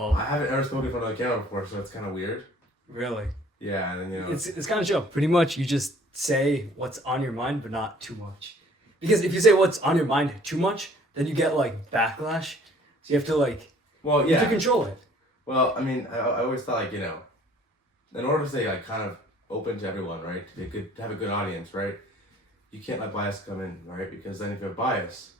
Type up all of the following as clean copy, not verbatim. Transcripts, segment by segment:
Uh-oh. I haven't ever spoken in front of the camera before, so it's kind of weird. Really? Yeah, and then It's kind of chill. Pretty much, you just say what's on your mind, but not too much. Because if you say what's on your mind too much, then you get like backlash. So you have to well, you have to control it. Well, I mean, I always thought like in order to stay like kind of open to everyone, right, to have a good audience, right, you can't let bias come in, right, because then if you have bias,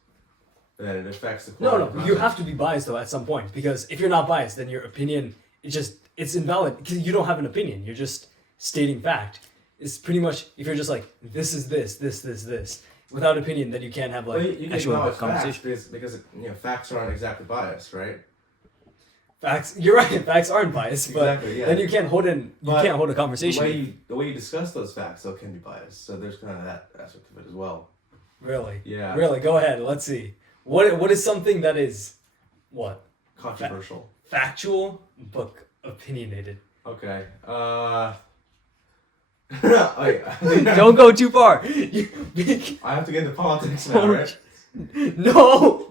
then it affects the quality. No, you have to be biased though at some point, because if you're not biased, then your opinion it's invalid because you don't have an opinion. You're just stating fact. It's pretty much if you're just like this is this without opinion, then you can't have like you actual can conversation. because facts aren't exactly biased, right? Facts, you're right. Facts aren't biased, but Exactly, yeah. then you can't hold a conversation. The way you discuss those facts though can be biased. So there's kind of that aspect of it as well. Really? Yeah. Really? Go ahead. Let's see. What is something that is what? Controversial. Factual but opinionated. Okay. Don't go too far. I have to get into politics now, right? No.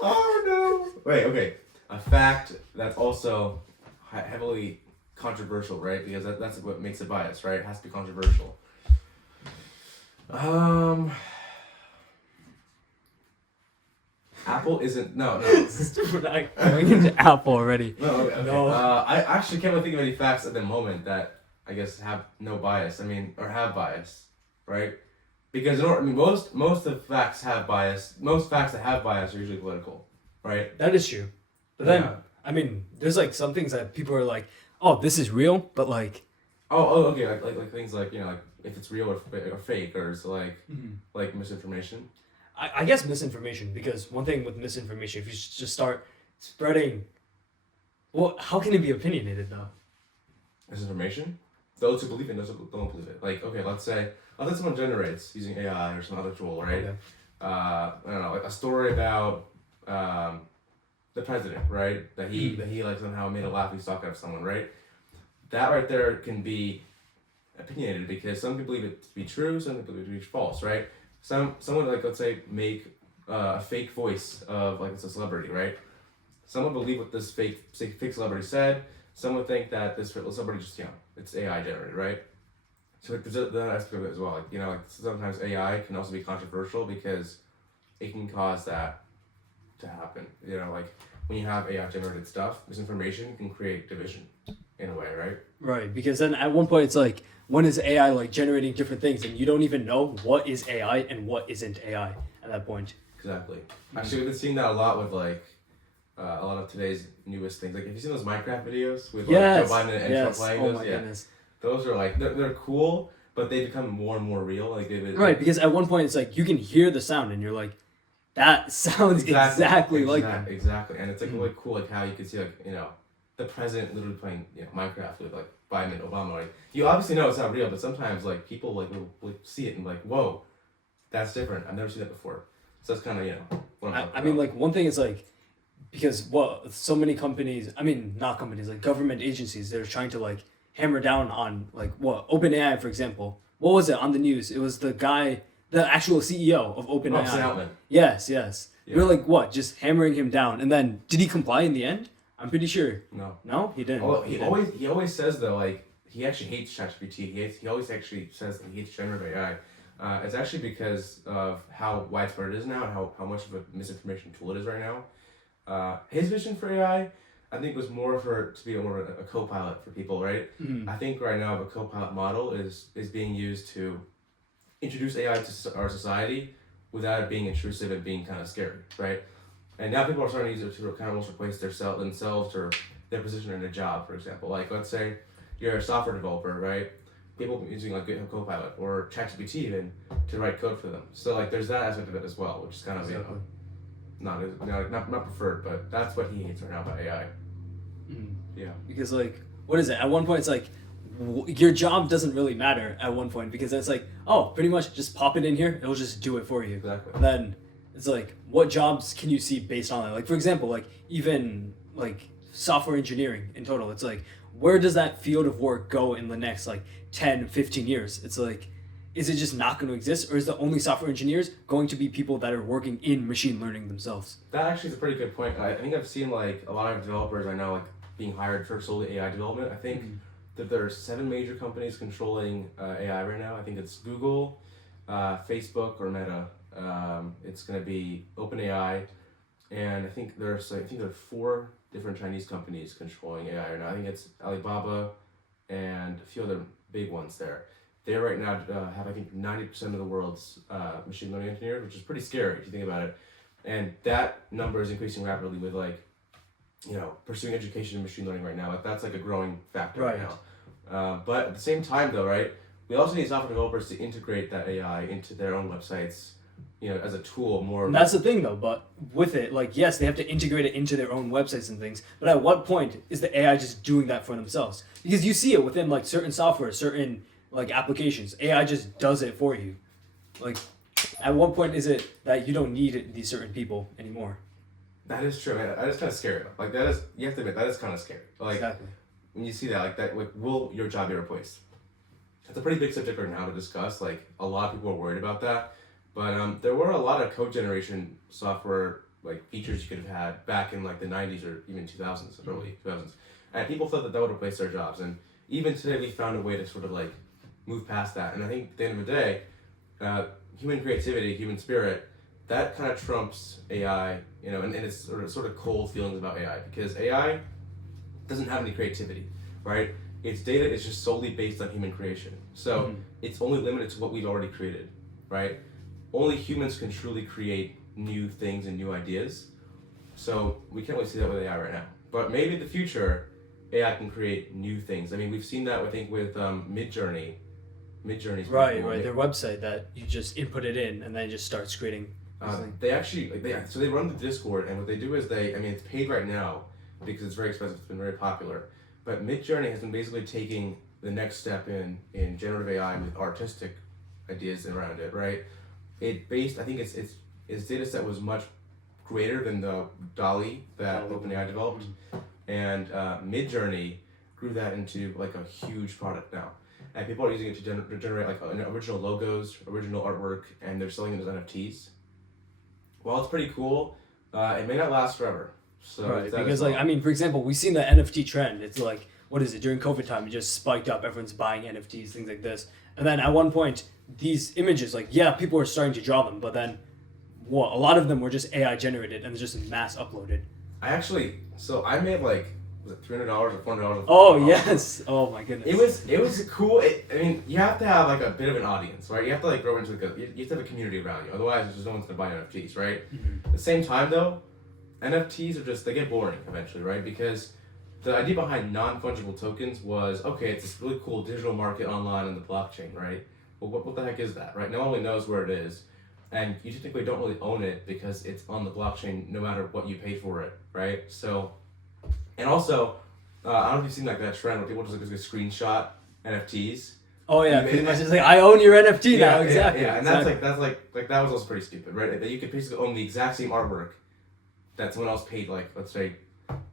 Oh no! Wait, okay. A fact that's also heavily controversial, right? Because that's what makes it biased, right? It has to be controversial. Apple isn't. No. We're not going into Apple already. No, okay. No. I actually can't really think of any facts at the moment that I guess have no bias. I mean, or have bias, right? Because most of facts have bias. Most facts that have bias are usually political, right? That is true. But then, Yeah. I mean, there's like some things that people are like, oh, this is real, but like. Oh, okay. Like things like like if it's real or fake, or it's like misinformation. I guess misinformation, because one thing with misinformation, if you just start spreading, well, how can it be opinionated though? Misinformation. Those who believe it, those who don't believe it. Like, okay, let's say someone generates using AI or some other tool, right? Okay. I don't know, like a story about the president, right? That he like somehow made a laughing stock out of someone, right? That right there can be opinionated because some people believe it to be true, some people believe it to be false, right? Someone like let's say make a fake voice of like it's a celebrity, right? Someone believe what this fake celebrity said. Some would think that this celebrity just it's AI generated, right? So there's that aspect of it as well. Like sometimes AI can also be controversial because it can cause that to happen. Like when you have AI generated stuff, misinformation can create division in a way, right? Right, because then at one point it's like, when is AI like generating different things, and you don't even know what is AI and what isn't AI at that point. Exactly. Actually, we've been seeing that a lot with like a lot of today's newest things. Like, have you seen those Minecraft videos with like Joe Biden and Trump playing those? Oh my goodness. Those are like they're cool, but they become more and more real. Right, because at one point it's like you can hear the sound and you're like, that sounds exactly like them. Exactly, and it's like really cool, like how you can see like the president literally playing Minecraft with like Biden and Obama. Like you obviously know it's not real, but sometimes like people like will see it and like, whoa, that's different. I've never seen that before. So that's kind of what I'm talking I mean, about. like one thing is like, because so many companies, I mean not companies, like government agencies, they're trying to like hammer down on like OpenAI, for example. What was it on the news? It was the guy, the actual CEO of OpenAI. Sam Altman. Yes. Yeah. You're like what? Just hammering him down, and then did he comply in the end? I'm pretty sure. No, he didn't. Well, he always says though, like he actually hates ChatGPT. He always actually says that he hates generative AI. It's actually because of how widespread it is now and how much of a misinformation tool it is right now. His vision for AI, I think, was more to be more of a co-pilot for people, right? Mm-hmm. I think right now the co-pilot model is being used to introduce AI to our society without it being intrusive and being kind of scary, right? And now people are starting to use it to kind of almost replace themselves or their position in a job, for example. Like, let's say you're a software developer, right? People using like GitHub Copilot or ChatGPT even to write code for them. So like, there's that aspect of it as well, which is kind of not preferred, but that's what he hates right now about AI. Mm-hmm. Yeah. Because like, what is it? At one point, it's like your job doesn't really matter at one point, because it's like, oh, pretty much just pop it in here, it'll just do it for you. Exactly. And then it's like, what jobs can you see based on that? Like, for example, like even like software engineering in total, it's like, where does that field of work go in the next like 10, 15 years? It's like, is it just not going to exist, or is the only software engineers going to be people that are working in machine learning themselves? That actually is a pretty good point. I think I've seen like a lot of developers I know like being hired for solely AI development. I think that there are 7 major companies controlling AI right now. I think it's Google, Facebook, or Meta. It's going to be OpenAI, and I think there are 4 different Chinese companies controlling AI right now. I think it's Alibaba and a few other big ones there. They right now have, I think, 90% of the world's machine learning engineers, which is pretty scary if you think about it. And that number is increasing rapidly with like, pursuing education in machine learning right now. Like that's like a growing factor right now. But at the same time though, right, we also need software developers to integrate that AI into their own websites, as a tool more. And that's the thing though, but with it, like, yes, they have to integrate it into their own websites and things, but at what point is the AI just doing that for themselves? Because you see it within like certain software, certain like applications, AI just does it for you. Like, at what point is it that you don't need these certain people anymore? That is true, man. That is kind of scary. Like that is, you have to admit, that is kind of scary. Like exactly. When you see that, like that, like will your job be replaced? It's a pretty big subject right now to discuss. Like a lot of people are worried about that, but there were a lot of code generation software like features you could have had back in like the 90s or even 2000s, early 2000s, and people thought that would replace their jobs. And even today, we found a way to sort of like move past that. And I think at the end of the day, human creativity, human spirit, that kind of trumps AI, and it's sort of cold feelings about AI, because AI doesn't have any creativity, right? Its data is just solely based on human creation. So it's only limited to what we've already created, right? Only humans can truly create new things and new ideas. So we can't really see that with AI right now. But maybe in the future, AI can create new things. I mean, we've seen that, I think, with Midjourney. Midjourney's right. Their website that you just input it in and then it just starts creating. They actually they run the Discord, and what they do is it's paid right now because it's very expensive. It's been very popular, but Midjourney has been basically taking the next step in generative AI with artistic ideas around it. Right, I think its data set was much greater than the DALL-E that OpenAI developed, and Midjourney grew that into like a huge product now. And people are using it to generate like original logos, original artwork, and they're selling it as NFTs. While it's pretty cool, it may not last forever. So right, because like, I mean, for example, we've seen the NFT trend. It's like, what is it, during COVID time, it just spiked up. Everyone's buying NFTs, things like this. And then at one point, these images, like, yeah, people were starting to draw them, but then a lot of them were just AI generated and just mass uploaded. I made like, was it $300 or $400? Oh yes! Oh my goodness. It was cool. You have to have like a bit of an audience, right? You have to like grow into you have to have a community around you. Otherwise, there's just no one's gonna buy NFTs, right? At the same time, though, NFTs they get boring eventually, right? Because the idea behind non-fungible tokens was, okay, it's this really cool digital market online on the blockchain, right? Well, what the heck is that, right? No one really knows where it is, and you typically don't really own it because it's on the blockchain no matter what you pay for it, right? So. And also, I don't know if you've seen like that trend where people just screenshot NFTs. Oh yeah, pretty much. It's like, I own your NFT now. Exactly. Yeah, and exactly. That was also pretty stupid, right? That you could basically own the exact same artwork that someone else paid, like, let's say,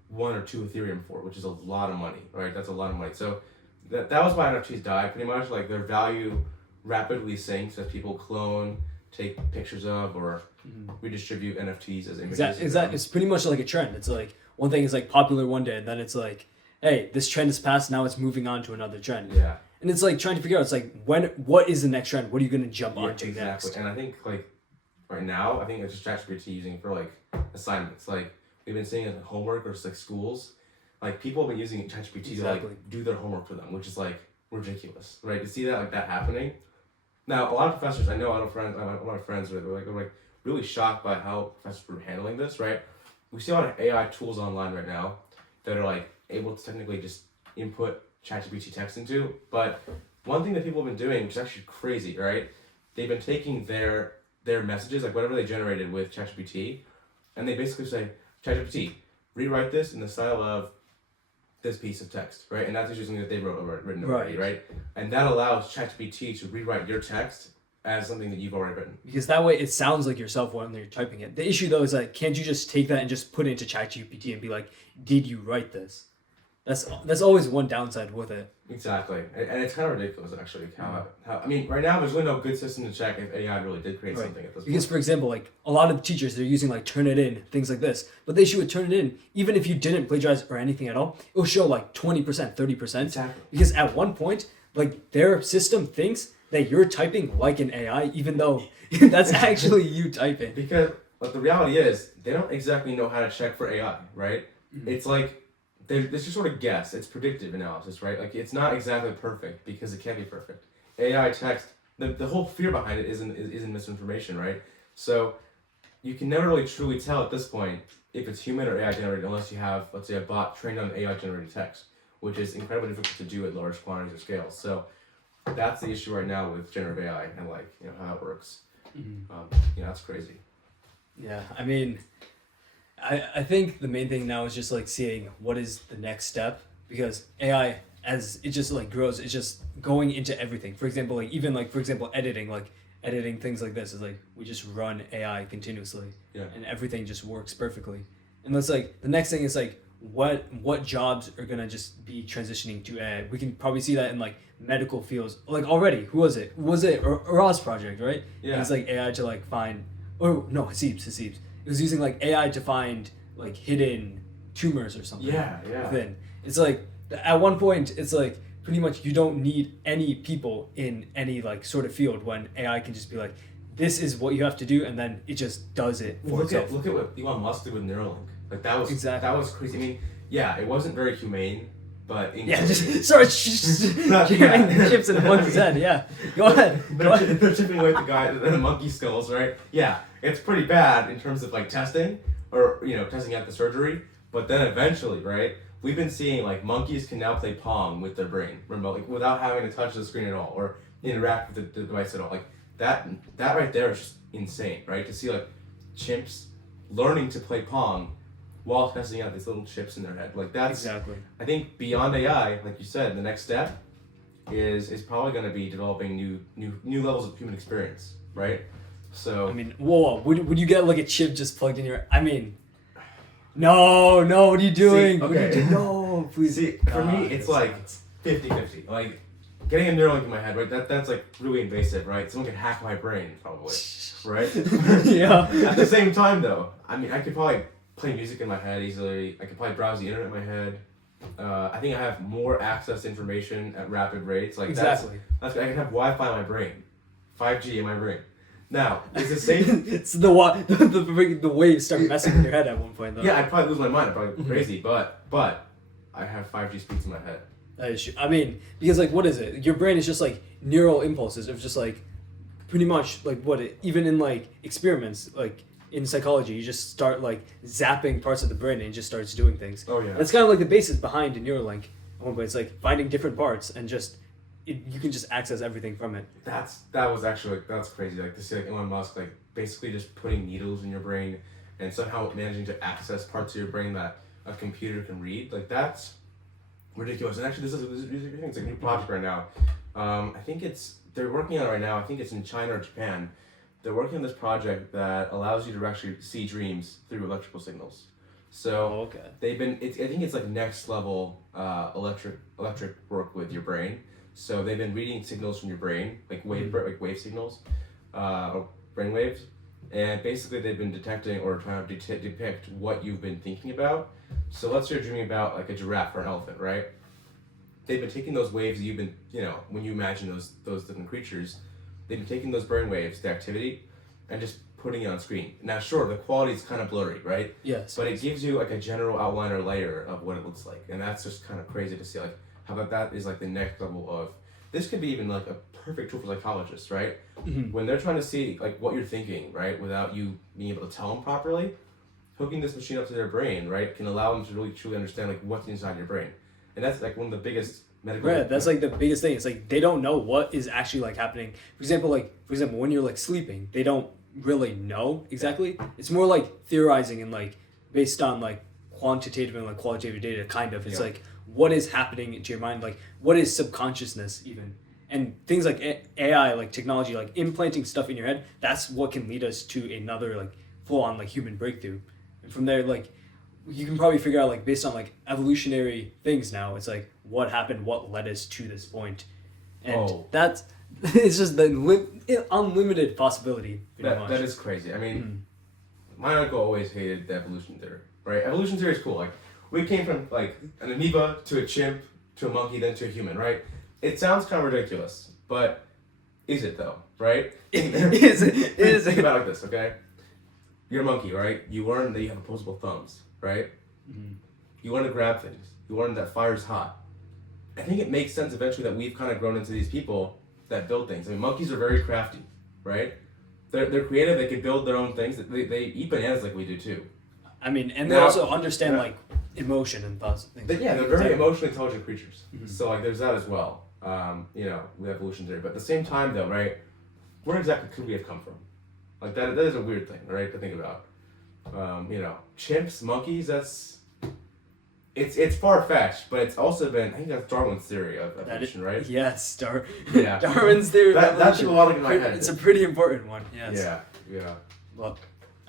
1 or 2 Ethereum for, which is a lot of money, right? That's a lot of money. So that was why NFTs died pretty much. Like their value rapidly sinks as people clone, take pictures of, or redistribute NFTs as images. Exactly. It's pretty much like a trend. It's like, one thing is like popular one day, and then it's like, hey, this trend is past, now it's moving on to another trend. Yeah. And it's like trying to figure out, it's like, what is the next trend? What are you going to jump onto next? And I think like right now, I think it's just ChatGPT using for like assignments. Like we've been seeing it in homework or just like schools. Like people have been using ChatGPT to like do their homework for them, which is like ridiculous, right? To see that happening. Now, a lot of professors, I know a lot of friends are like really shocked by how professors were handling this, right? We see a lot of AI tools online right now that are like able to technically just input ChatGPT text into. But one thing that people have been doing, which is actually crazy, right? They've been taking their messages, like whatever they generated with ChatGPT, and they basically say, ChatGPT, rewrite this in the style of this piece of text, right? And that's usually something that they written already, right? And that allows ChatGPT to rewrite your text as something that you've already written. Because that way it sounds like yourself when you're typing it. The issue though is like, can't you just take that and just put it into ChatGPT and be like, did you write this? That's always one downside with it. Exactly, and it's kind of ridiculous actually. How I mean, right now there's really no good system to check if AI really did create something at this point. Because for example, like a lot of teachers, they're using like Turnitin, things like this, but they issue a Turnitin, even if you didn't plagiarize or anything at all, it'll show like 20%, 30%. Exactly. Because at one point, like their system thinks that you're typing like an AI, even though that's actually you typing. Because like the reality is, they don't exactly know how to check for AI, right? Mm-hmm. It's like it's just sort of guess. It's predictive analysis, right? Like it's not exactly perfect because it can't be perfect. AI text, the whole fear behind it isn't misinformation, right? So you can never really truly tell at this point if it's human or AI generated unless you have, let's say, a bot trained on AI generated text, which is incredibly difficult to do at large quantities or scales. So that's the issue right now with generative AI and like how it works. Mm-hmm. That's crazy. Yeah, I mean, I think the main thing now is just like seeing what is the next step, because AI, as it just like grows, it's just going into everything. For example, like even like for example editing things like this is like we just run AI continuously, and everything just works perfectly. And that's like the next thing is like what jobs are gonna just be transitioning to AI. We can probably see that in like medical fields, like already. Who was it? Was it Ross project, right? Yeah. It's like AI to like find. Oh no, Hasib's. It was using like AI to find like hidden tumors or something. Yeah. Within. It's like at one point it's like pretty much you don't need any people in any like sort of field when AI can just be like, this is what you have to do, and then it just does it for itself. Look at what Elon Musk did with Neuralink. Like that was crazy. I mean, yeah, it wasn't very humane, but just start jamming chips in a monkey's head. Yeah, go ahead. They're chipping away the monkey skulls, right? Yeah, it's pretty bad in terms of like testing or testing out the surgery. But then eventually, right? We've been seeing like monkeys can now play Pong with their brain remotely without having to touch the screen at all or interact with the device at all. Like that right there is just insane, right? To see like chimps learning to play Pong while testing out these little chips in their head. Like that's exactly. I think beyond AI, like you said, the next step is probably going to be developing new levels of human experience, right? So I mean, whoa, would you get like a chip just plugged in your? I mean, no, what are you doing? See, okay. No, please. See, for me, it's like 50-50. Like getting a Neuralink in my head, right? That's like really invasive, right? Someone could hack my brain, probably, right? Yeah. At the same time, though, I mean, I could probably play music in my head easily. I could probably browse the internet in my head. I think I have more access to information at rapid rates. Like exactly. That's I can have Wi-Fi in my brain, 5G in my brain. Now, is it safe? It's the waves start messing with your head at one point, though. Yeah, I'd probably lose my mind. I'd probably go crazy. But I have 5G speeds in my head. That is true. I mean, because like, what is it? Your brain is just like neural impulses of just like, pretty much like even in like experiments, like in psychology, you just start like zapping parts of the brain and it just starts doing things. Oh yeah. That's kind of like the basis behind a Neuralink. At one point, it's like finding different parts and just you can just access everything from it. That's crazy. Like to see like Elon Musk like basically just putting needles in your brain and somehow managing to access parts of your brain that a computer can read. Like that's ridiculous. And actually, this is a new project right now. I think they're working on it right now. I think it's in China or Japan. They're working on this project that allows you to actually see dreams through electrical signals. So they've been. I think it's like next level electric work with your brain. So they've been reading signals from your brain, like wave signals, or brain waves, and basically they've been detecting or trying to depict what you've been thinking about. So let's say you're dreaming about like a giraffe or an elephant, right? They've been taking those waves that you've been, when you imagine those different creatures, they've been taking those brain waves, the activity, and just putting it on screen. Now, sure, the quality is kind of blurry, right? Yes. But it gives you like a general outline or layer of what it looks like, and that's just kind of crazy to see. Like, how about that is like the next level of this could be even like a perfect tool for psychologists, right? Mm-hmm. When they're trying to see like what you're thinking, right, without you being able to tell them properly, hooking this machine up to their brain, right, can allow them to really truly understand like what's inside your brain, and that's like one of the biggest medical. Right, that's like the biggest thing. It's like they don't know what is actually like happening. For example, when you're like sleeping, they don't really know exactly. It's more like theorizing and like based on like quantitative and like qualitative data. Kind of, it's like what is happening to your mind, like what is subconsciousness even, and things like AI, like technology, like implanting stuff in your head. That's what can lead us to another like full on like human breakthrough. And from there, like you can probably figure out like based on like evolutionary things now. It's like what happened, what led us to this point, and that's it's just the unlimited possibility. That is crazy. I mean, my uncle always hated the evolution theory. Right? Evolution theory is cool. Like we came from like an amoeba to a chimp to a monkey then to a human. Right? It sounds kind of ridiculous, but is it though? Right? Is it? Think about it like this. Okay. You're a monkey, right? You learn that you have opposable thumbs, right? You learn to grab things. You learn that fire's hot. I think it makes sense eventually that we've kind of grown into these people that build things. I mean, monkeys are very crafty, right? They're creative. They can build their own things. They eat bananas like we do too. I mean, and they also understand like emotion and thoughts. And things. They're very emotionally intelligent creatures. So like, there's that as well. With evolution theory. But at the same time, though, right? Where exactly could we have come from? Like that is a weird thing, right, to think about. Chimps, monkeys, it's far-fetched, but it's also been, I think that's Darwin's theory of evolution, right? Yes, Darwin's theory of evolution. That's a lot of in my head. It's a pretty important one, yes. Yeah. Well,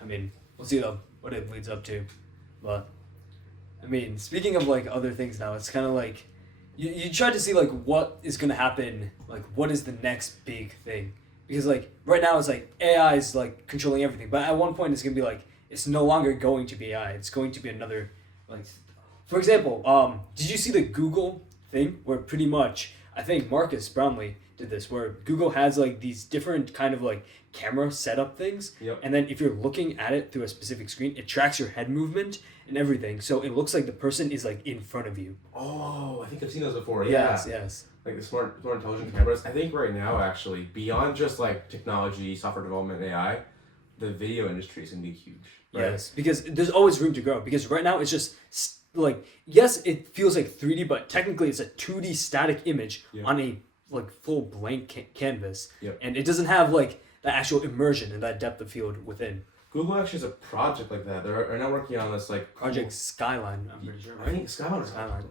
I mean, we'll see though what it leads up to. But, I mean, speaking of like other things now, it's kind of like, you try to see like what is going to happen, like what is the next big thing. Because like right now it's like AI is like controlling everything, but at one point it's gonna be like it's no longer going to be AI. It's going to be another like, for example, did you see the Google thing where pretty much I think Marcus Brownlee did this where Google has like these different kind of like camera setup things, and then if you're looking at it through a specific screen, it tracks your head movement and everything, so it looks like the person is like in front of you. Oh, I think I've seen those before. Yes. Like the smart intelligent cameras. I think right now, actually, beyond just like technology, software development, AI, the video industry is gonna be huge. Right? Yes, because there's always room to grow. Because right now it's just like, yes, it feels like 3D, but technically it's a 2D static image on a like full blank canvas, and it doesn't have like the actual immersion and that depth of field within. Google actually has a project like that. They're now working on this like Project Skyline. I'm pretty sure. Right? I think Skyline.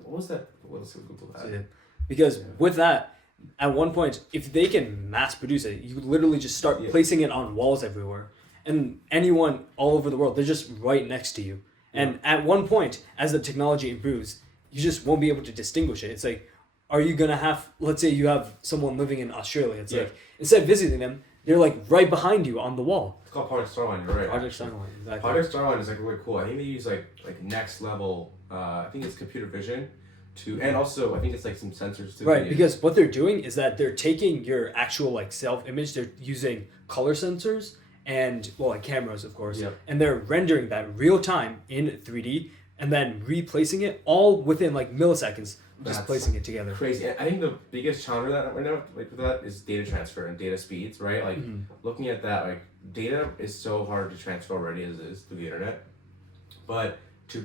What was that? What else did Google have? Yeah. Because with that, at one point, if they can mass produce it, you literally just start placing it on walls everywhere. And anyone all over the world, they're just right next to you. And at one point, as the technology improves, you just won't be able to distinguish it. It's like, are you going to have, let's say you have someone living in Australia. It's like, instead of visiting them, they're like right behind you on the wall. It's called Project Starline, you're right. Project Starline, exactly. Project Starline is like really cool. I think they use like next level, I think it's computer vision. And also I think it's like some sensors too. Right, because what they're doing is that they're taking your actual like self-image, they're using color sensors and like cameras of course, and they're rendering that real time in 3D and then replacing it all within like milliseconds, just placing it together. Crazy. I think the biggest challenge with that right now, like with that, is data transfer and data speeds, right? Like looking at that, like data is so hard to transfer already as it is through the internet, but to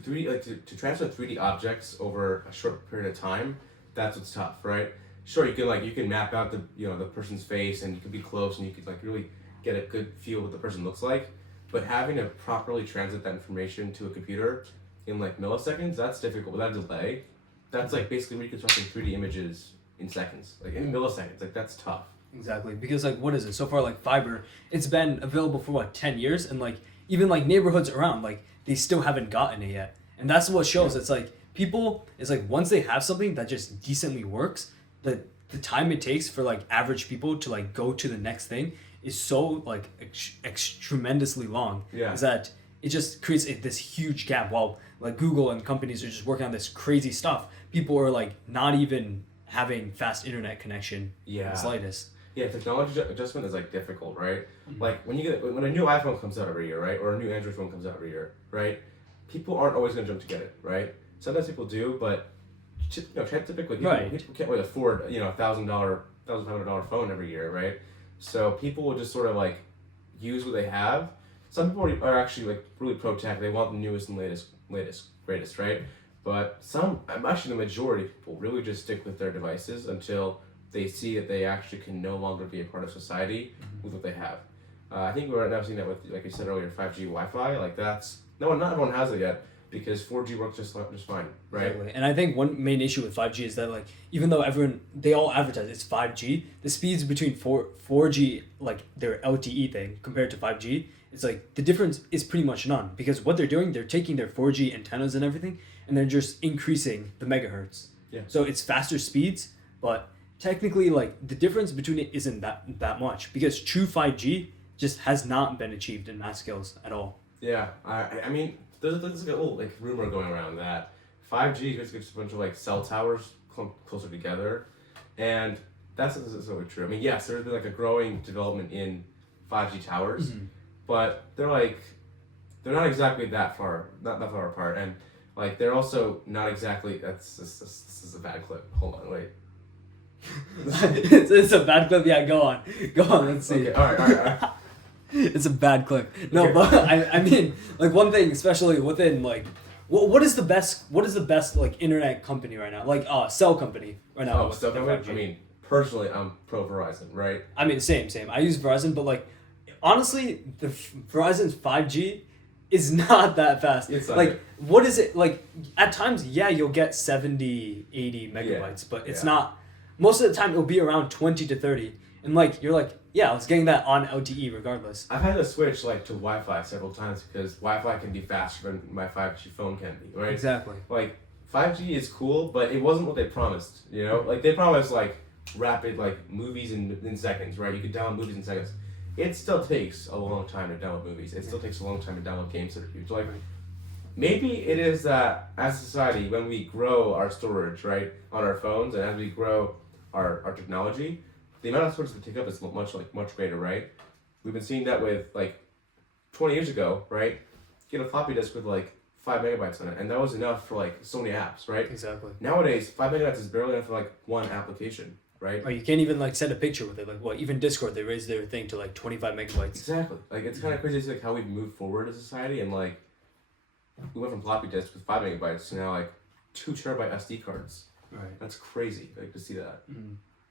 transfer 3D objects over a short period of time, that's what's tough, right? Sure, you can map out the person's face and you can be close and you could like really get a good feel of what the person looks like, but having to properly translate that information to a computer in like milliseconds, that's difficult. Without a delay, that's like basically reconstructing 3D images in seconds, like in milliseconds. Like that's tough. Exactly, because like what is it so far? Like fiber, it's been available for what 10 years, and like even like neighborhoods around like they still haven't gotten it yet. And that's what shows. It's like people, it's like once they have something that just decently works, the time it takes for like average people to like go to the next thing is so like tremendously long. Is that it just creates this huge gap while like Google and companies are just working on this crazy stuff. People are like not even having fast internet connection in the slightest. Yeah, technology adjustment is like difficult, right? Like when a new iPhone comes out every year, right, or a new Android phone comes out every year, right? People aren't always gonna jump to get it, right? Sometimes people do, but typically people can't really afford $1,000, $1,500 phone every year, right? So people will just sort of like use what they have. Some people are actually like really pro tech. They want the newest and latest, greatest, right? But actually the majority of people really just stick with their devices until they see that they actually can no longer be a part of society with what they have. I think we're now seeing that with, like you said earlier, 5G Wi-Fi. Like not everyone has it yet because 4G works just fine, right? Exactly. And I think one main issue with 5G is that like even though they all advertise it's 5G, the speeds between 4G like their LTE thing compared to 5G it's like the difference is pretty much none, because what they're doing, they're taking their 4G antennas and everything, and they're just increasing the megahertz. Yeah. So it's faster speeds, but technically, like, the difference between it isn't that much, because true 5G just has not been achieved in mass scales at all. Yeah, I mean, there's like a little like rumor going around that 5G is basically just a bunch of like cell towers closer together, and that's not necessarily true. I mean, yes, there's been like a growing development in 5G towers, but they're not exactly that far, not that far apart, and like they're also not exactly. This is a bad clip. Hold on, wait. It's a bad clip. Yeah, go on. Let's see. Okay, all right. It's a bad clip. No, Okay. but I mean, like, one thing, especially within, like, what is the best like internet company right now? Like, cell company right now. Oh, cell company. I mean, personally, I'm pro Verizon, right? I mean, same. I use Verizon, but like, honestly, the Verizon's 5G is not that fast. It's not like, good. what is it like? At times, yeah, you'll get 70, 80 megabytes, but it's not. Most of the time, it'll be around 20 to 30, and like, you're like, yeah, I was getting that on LTE regardless. I've had to switch like to Wi-Fi several times because Wi-Fi can be faster than my 5G phone can be, right? Exactly. Like 5G is cool, but it wasn't what they promised. You know, like they promised like rapid like movies in seconds, right? You could download movies in seconds. It still takes a long time to download movies. It still takes a long time to download games that are huge. Like maybe it is that as a society, when we grow our storage, right, on our phones, and as we grow our technology, the amount of storage we take up is much greater, right? We've been seeing that with like 20 years ago, right? Get a floppy disk with like 5 megabytes on it, and that was enough for like so many apps, right? Exactly. Nowadays, 5 megabytes is barely enough for like one application, right? Or you can't even like send a picture with it. Like, what? Even Discord, they raised their thing to like 25 megabytes. Exactly. Like it's kind of crazy to see like how we've moved forward as a society, and like we went from floppy disks with 5 megabytes to now like 2 terabyte SD cards. Right. That's crazy. Like to see that.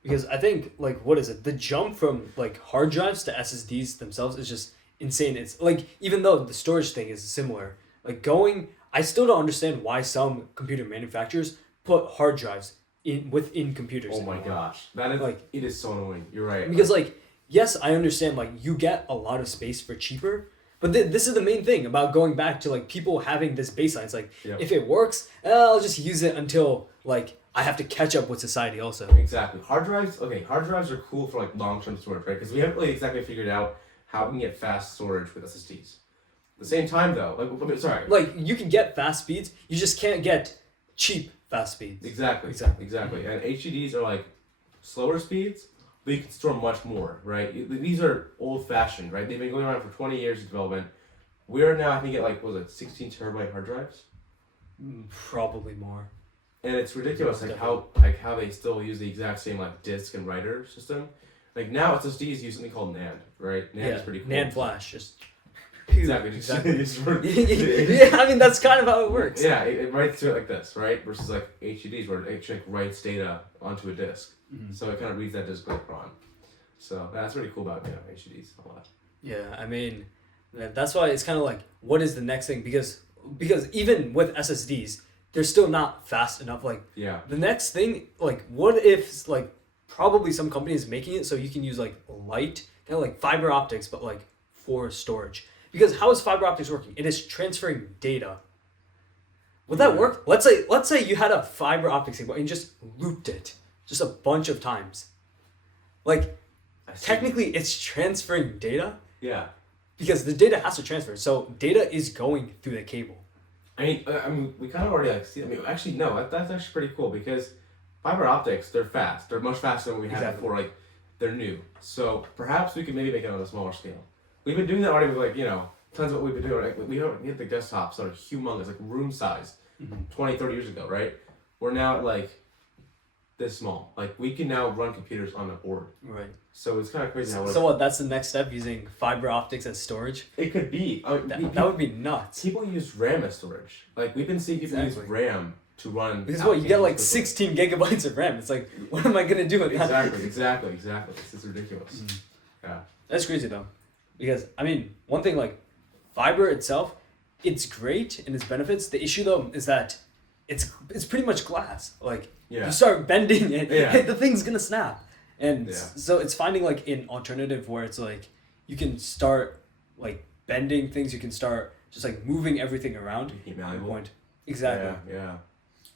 Because I think, like, what is it? The jump from like hard drives to SSDs themselves is just insane. It's like, even though the storage thing is similar, like I still don't understand why some computer manufacturers put hard drives within computers. Oh my gosh, that is like, it is so annoying. You're right. Because like, yes, I understand, like, you get a lot of space for cheaper, but this is the main thing about going back to like people having this baseline. It's like, if it works, I'll just use it until like I have to catch up with society also. Exactly. Hard drives are cool for like long-term storage, right? Because we haven't really exactly figured out how we can get fast storage with SSDs. At the same time though, like you can get fast speeds, you just can't get cheap fast speeds. Exactly. And HDDs are like slower speeds, but you can store much more, right? These are old-fashioned, right? They've been going around for 20 years of development. We are now, I think, at like, what was it, 16 terabyte hard drives? Probably more. And it's ridiculous, how they still use the exact same like disk and writer system. Like now SSDs use something called NAND, right? NAND is pretty cool. NAND flash, just exactly. Yeah, I mean that's kind of how it works. Yeah, it writes to it like this, right? Versus like HDDs where it actually like, writes data onto a disk. So it kind of reads that disk later on. So that's really cool about HDDs a lot. Yeah, I mean, that's why it's kind of like, what is the next thing? Because even with SSDs, they're still not fast enough. Like, the next thing, like, what if like probably some company is making it so you can use like light, kind of like fiber optics, but like for storage. Because how is fiber optics working? It is transferring data. Would that work? Let's say you had a fiber optics cable and just looped it just a bunch of times. Like, technically it's transferring data. Yeah. Because the data has to transfer. So data is going through the cable. I mean, we kind of already like see. I mean, actually, no, that's actually pretty cool because fiber optics, they're fast. They're much faster than we had before. Like, they're new. So perhaps we could maybe make it on a smaller scale. We've been doing that already with tons of what we've been doing. Like, we have the desktops that are humongous, like room size, 20, 30 years ago, right? We're now at like this small. Like, we can now run computers on a board. Right. So it's kind of crazy. So what? That's the next step, using fiber optics as storage. It could be. That would be nuts. People use RAM as storage. Like, we've been seeing people use RAM to run. Because what, you get like 16 gigabytes of RAM. It's like, what am I gonna do with that? Exactly. It's ridiculous. Yeah. That's crazy though, because I mean, one thing, like fiber itself, it's great in its benefits. The issue though is that it's pretty much glass. Like, you start bending it, the thing's gonna snap. And so it's finding like an alternative where it's like you can start like bending things. You can start just like moving everything around. Heat malleable. Point. Exactly. Yeah.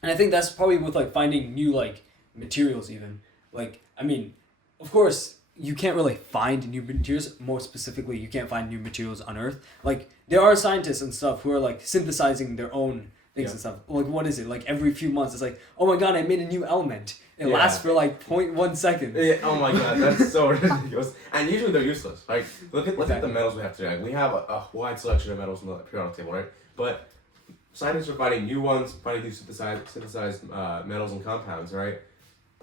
And I think that's probably with like finding new like materials even. Like I mean, of course you can't really find new materials. More specifically, you can't find new materials on Earth. Like there are scientists and stuff who are like synthesizing their own things and stuff. Like what is it? Like every few months it's like, oh my god, I made a new element. It lasts for like 0.1 seconds. Yeah, oh my god, that's so ridiculous. And usually they're useless. Like look at the metals we have today. We have a wide selection of metals on the periodic table, right? But scientists are finding new ones, finding new synthesized metals and compounds, right?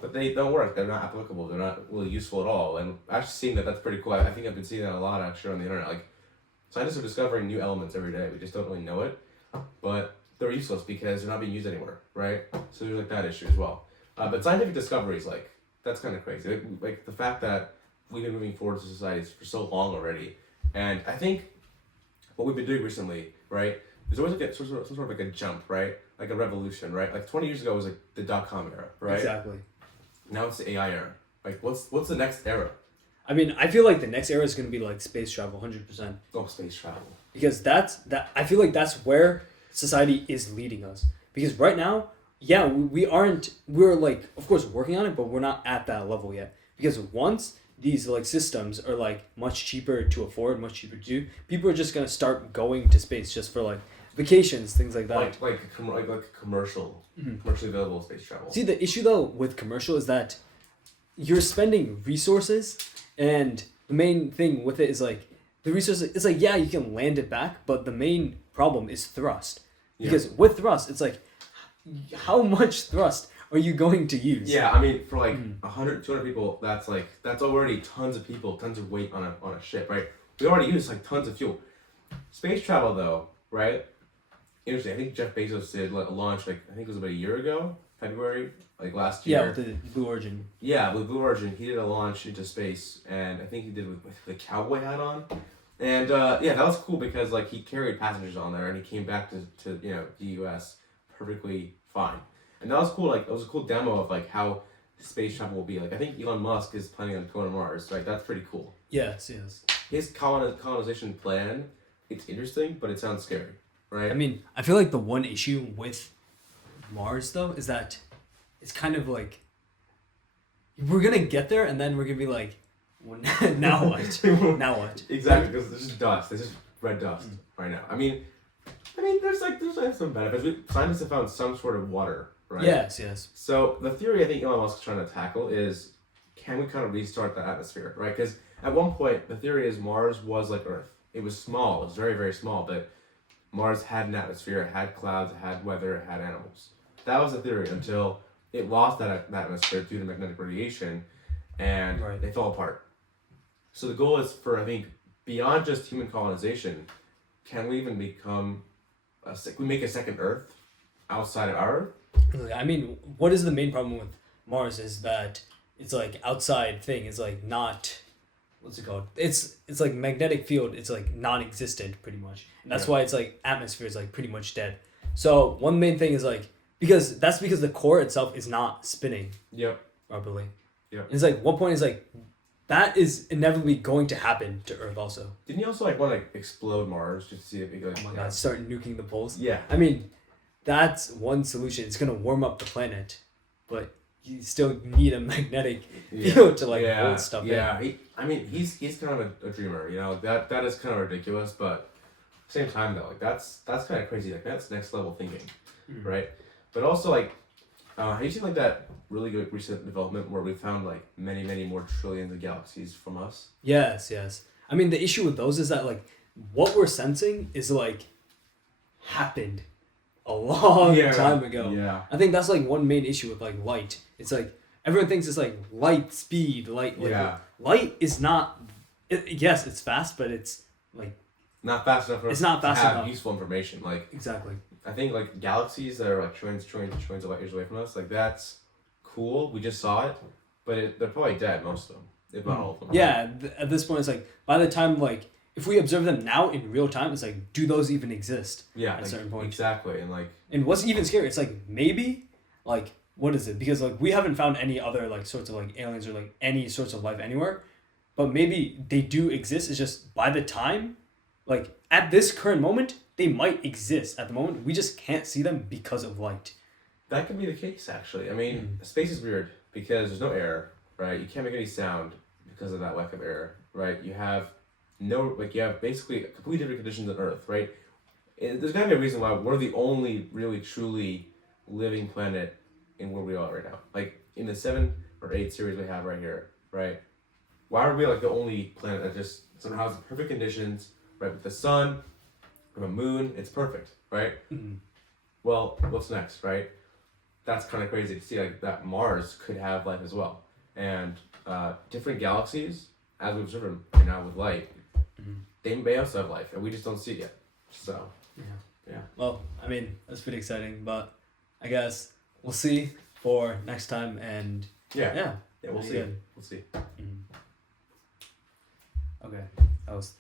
But they don't work. They're not applicable. They're not really useful at all. And I've seen that's pretty cool. I think I've been seeing that a lot actually on the internet. Like scientists are discovering new elements every day. We just don't really know it, but they're useless because they're not being used anywhere, right? So there's like that issue as well. But scientific discoveries, like that's kind of crazy. Like the fact that we've been moving forward as a society for so long already, and I think what we've been doing recently, right? There's always like some sort of like a jump, right? Like a revolution, right? Like 20 years ago was like the .com era, right? Exactly. Now it's the AI era. Like what's the next era? I mean, I feel like the next era is going to be like space travel, 100%. Oh, space travel. Because I feel like that's where society is leading us. Because right now, yeah, we're like, of course, working on it, but we're not at that level yet. Because once these like systems are like much cheaper to afford, much cheaper to do, people are just going to start going to space just for like vacations, things like that. Like commercially available space travel. See, the issue though with commercial is that you're spending resources, and the main thing with it is like the resources. It's like, yeah, you can land it back, but the main problem is thrust. Because with thrust, it's like, how much thrust are you going to use? Yeah, I mean, for like 100, 200 people, that's already tons of people, tons of weight on a ship, right? We already use like tons of fuel. Space travel though, right? Interesting. I think Jeff Bezos did a launch like I think it was about a year ago, February, like last year. Yeah, with the Blue Origin. Yeah, with Blue Origin, he did a launch into space, and I think he did with the cowboy hat on, and yeah, that was cool because like he carried passengers on there, and he came back to the U.S. perfectly fine, and that was cool. Like it was a cool demo of like how space travel will be. Like I think Elon Musk is planning on going to Mars, right? That's pretty cool. Yes. His colonization plan, it's interesting, but it sounds scary. Right. I mean, I feel like the one issue with Mars though is that it's kind of like we're gonna get there and then we're gonna be like, well, now what? Now what? Exactly, because there's just dust. There's just red dust right now. I mean, there's some benefits. Scientists have found some sort of water, right? Yes. So the theory I think Elon Musk is trying to tackle is, can we kind of restart the atmosphere, right? Because at one point the theory is Mars was like Earth. It was small. It was very, very small, but Mars had an atmosphere, it had clouds, it had weather, it had animals. That was the theory until it lost that atmosphere due to magnetic radiation, and they fell apart. So the goal is for, I think, beyond just human colonization, can we even become we make a second Earth outside of our Earth? I mean, what is the main problem with Mars is that it's like outside thing is like not, what's it called? It's like magnetic field. It's like non-existent pretty much. And that's why it's like atmosphere is like pretty much dead. So one main thing is like because the core itself is not spinning. Yep. Properly. Yep. And it's like one point is like that is inevitably going to happen to Earth also. Didn't you also like want to explode Mars just to see if it goes? Oh my god! Start nuking the poles. Yeah. I mean, that's one solution. It's gonna warm up the planet, but you still need a magnetic field to like hold stuff in. Yeah, he's kind of a dreamer, you know. That is kind of ridiculous, but at the same time though, like that's kind of crazy. Like that's next level thinking, right? But also like, have you seen like that really good recent development where we found like many more trillions of galaxies from us? Yes. I mean, the issue with those is that like what we're sensing is like happened a long time ago. Yeah. I think that's like one main issue with like light. It's like everyone thinks it's like light speed, light is not. Yes, it's fast, but it's like not fast enough. It's not fast to have enough. Useful information, like exactly. I think like galaxies that are like trillions of light years away from us, like that's cool. We just saw it, but they're probably dead, most of them, if not all of them. Yeah, at this point, it's like by the time like if we observe them now in real time, it's like do those even exist? Yeah, at a certain point. Exactly, and what's even scary? It's like maybe like what is it? Because like we haven't found any other like sorts of like aliens or like any sorts of life anywhere, but maybe they do exist. It's just by the time like at this current moment, they might exist at the moment. We just can't see them because of light. That could be the case, actually. I mean, space is weird because there's no air, right? You can't make any sound because of that lack of air, right? You have you have basically completely different conditions on Earth, right? And there's gotta be a reason why we're the only really truly living planet in where we are right now. Like in the 7 or 8 series we have right here, right? Why are we like the only planet that just somehow has perfect conditions, right? With the sun, with a moon, it's perfect, right? Mm-hmm. Well, what's next, right? That's kind of crazy to see like that Mars could have life as well, and different galaxies, as we observe them right now with light, they may also have life, and we just don't see it yet. So yeah. Well, I mean, that's pretty exciting, but I guess we'll see for next time, and Yeah, we'll pretty see. good. We'll see. Okay, that was